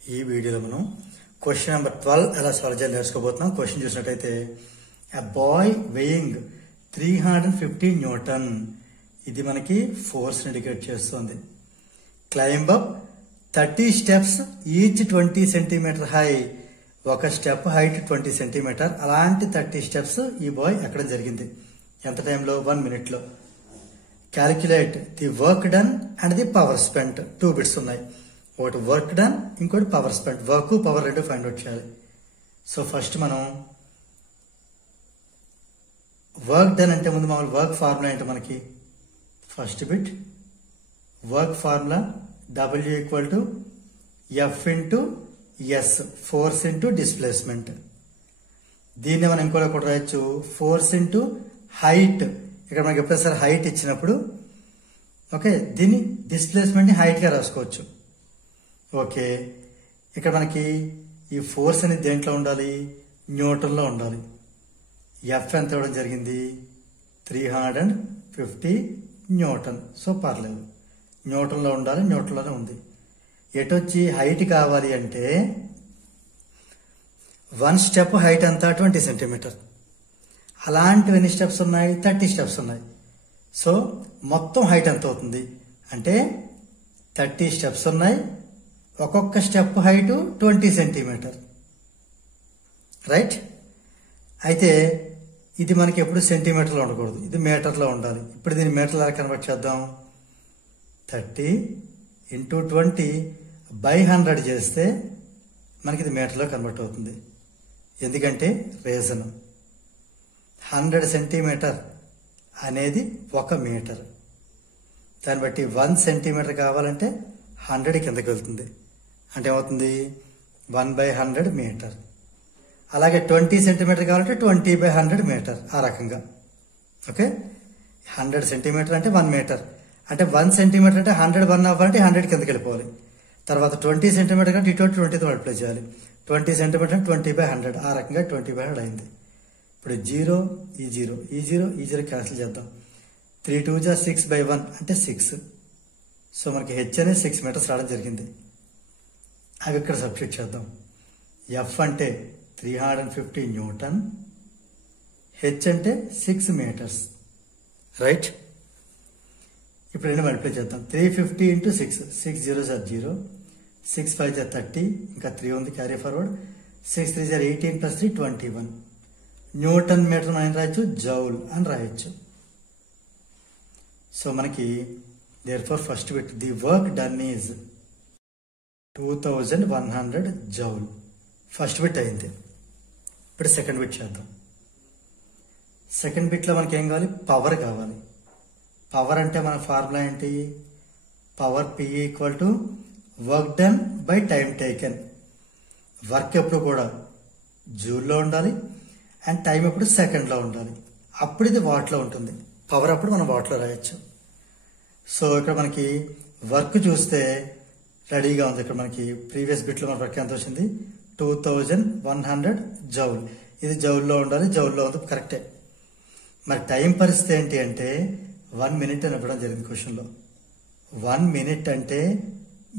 ఈ వీడియోలో మనం క్వశ్చన్ నెంబర్ 12 ఎలా సాల్వ్ చేయాలి నేర్చుకోబోతున్నాం. క్వశ్చన్ చూసినట్టయితే a boy weighing 350 న్యూటన్, ఇది మనకి ఫోర్స్ ఇండికేట్ చేస్తుంది. Climb up 30 steps each 20 centimetre high, ఒక స్టెప్ హైట్ 20 సెంటీమీటర్. అలాంటి 30 స్టెప్స్ ఈ బాయ్ ఎక్కడం జరిగింది. ఎంత టైంలో? 1 minute లో. Calculate the work done and the power spent. 2 bits ఉన్నాయి, ఒకటి వర్క్ డన్, ఇంకోటి పవర్ స్పెంట్. వర్క్ పవర్ రెండు ఫైండ్ అవుట్ చేయాలి. సో ఫస్ట్ మనం వర్క్ డన్ అంటే ముందు మామూలు వర్క్ ఫార్ములా ఏంటి మనకి? First bit work formula W = F × S, force into displacement. దీన్ని మనం ఇంకోలా కూడా రాయొచ్చు, ఫోర్స్ ఇంటూ హైట్. ఇక్కడ మనకి ఎప్పుడైనా సరే హైట్ ఇచ్చినప్పుడు ఓకే, దీన్ని డిస్ప్లేస్మెంట్ని హైట్గా రాసుకోవచ్చు. ఓకే, ఇక్కడ మనకి ఈ ఫోర్స్ అనేది దేంట్లో ఉండాలి? న్యూటన్లో ఉండాలి. ఎఫ్ ఎంత ఇవ్వడం జరిగింది? 350 న్యూటన్. సో పర్లేదు, న్యూటన్లో ఉండాలి, న్యూటన్లోనే ఉంది. ఎటొచ్చి హైట్ కావాలి అంటే 1 స్టెప్ హైట్ అంతా 20 సెంటీమీటర్. అలాంటివి ఎన్ని స్టెప్స్ ఉన్నాయి? 30 స్టెప్స్ ఉన్నాయి. సో మొత్తం హైట్ ఎంత అవుతుంది అంటే 30 స్టెప్స్ ఉన్నాయి, ఒక్కొక్క స్టెప్ హైట్ 20 సెంటీమీటర్. రైట్? అయితే ఇది మనకి ఎప్పుడు సెంటీమీటర్లో ఉండకూడదు, ఇది మీటర్లో ఉండాలి. ఇప్పుడు దీన్ని మీటర్లో కన్వర్ట్ చేద్దాం. 30 × 20/100 చేస్తే మనకి ఇది మీటర్లో కన్వర్ట్ అవుతుంది. ఎందుకంటే రీజన్ 100 సెంటీమీటర్ అనేది 1 మీటర్. దాన్ని బట్టి 1 సెంటీమీటర్ కావాలంటే 100 కిందకి వెళ్తుంది. అంటే ఏమవుతుంది? 1/100 మీటర్. అలాగే 20 సెంటీమీటర్ కావాలంటే 20/100 మీటర్. ఆ రకంగా. ఓకే, 100 సెంటీమీటర్ అంటే 1 మీటర్. అంటే 1 సెంటీమీటర్ అంటే 100 1 అవ్వాలంటే 100 కిందకి వెళ్ళిపోవాలి. తర్వాత 20 సెంటీమీటర్ కంటే ఇటు 20తో మల్టిప్లై చేయాలి. 20 సెంటీమీటర్ అంటే 20/100. ఆ రకంగా 20/100 అయింది. ఇప్పుడు 0 ఈ 0 ఈ 0 ఈ 0 క్యాన్సిల్ చేద్దాం. 3 2 = 6/1 అంటే 6. సో మనకి హెచ్ అనేది 6 మీటర్స్ రావడం జరిగింది. అవి ఇక్కడ సబ్స్టిట్యూట్ చేద్దాం. ఎఫ్ అంటే 350 న్యూటన్, హెచ్ అంటే 6 మీటర్స్. రైట్? ఇప్పుడు రెండు మల్టిప్లై చేద్దాం. 350 × 6, 6 0s are 0, 6 5s are 30, ఇంకా 3 ఉంది carry forward. 6 3s are 18 + 3 21. Newton metre అని రాయొచ్చు, జౌల్ అని రాయొచ్చు. సో మనకి therefore first bit the work done is 2100 joule. First bit అయింది. ఇప్పుడు సెకండ్ బిట్ చేద్దాం. సెకండ్ బిట్లో మనకి ఏం కావాలి? పవర్ కావాలి. పవర్ అంటే మన ఫార్ములా ఏంటి? Power P = work done by time taken. Work ఎప్పుడు కూడా జూల్లో ఉండాలి అండ్ టైం ఎప్పుడు సెకండ్లో ఉండాలి. అప్పుడు ఇది వాట్లో ఉంటుంది. పవర్ అప్పుడు మనం వాట్లో రాయొచ్చు. సో ఇక్కడ మనకి వర్క్ చూస్తే రెడీగా ఉంది. ఇక్కడ మనకి ప్రీవియస్ బిట్లో మన వర్క్ ఎంత వచ్చింది? 2100 జౌల్. ఇది జౌల్లో ఉండాలి, జౌల్లో ఉంది, కరెక్టే. మరి టైం పరిస్థితి ఏంటి అంటే 1 minute అని ఇవ్వడం జరిగింది క్వశ్చన్లో. 1 minute అంటే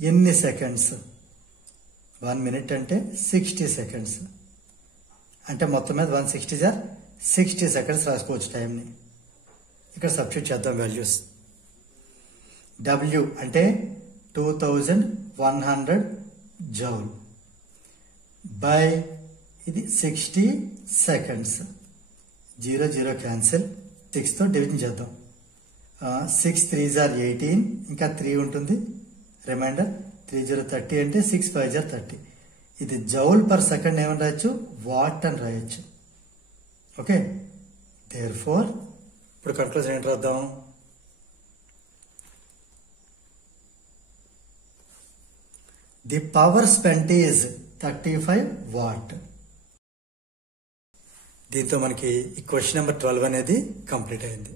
ఎన్ని సెకండ్స్? 1 minute అంటే 60 సెకండ్స్. అంటే మొత్తం మీద 160 60 సెకండ్స్ రాసుకోవచ్చు టైంని. ఇక్కడ సబ్స్టిట్యూట్ చేద్దాం వాల్యూస్. W అంటే 2100 జౌల్ బై ఇది 60 సెకండ్స్. 0 0 క్యాన్సిల్. 6తో డివిజన్ చేద్దాం. 6 3s are 18, ఇంకా 3 ఉంటుంది రిమైండర్. 3 0 30 అంటే 6 5s are 30. ఇది జౌల్ పర్ సెకండ్ ఏమని రాయొచ్చు? వాట్ అని రాయొచ్చు. ఓకే, దేర్ఫోర్ ఇప్పుడు కంక్లూజన్ ఏంటి రాద్దాం? The power spent is 35 what. దీంతో మనకి ఈ క్వశ్చన్ నెంబర్ 12 అనేది కంప్లీట్ అయింది.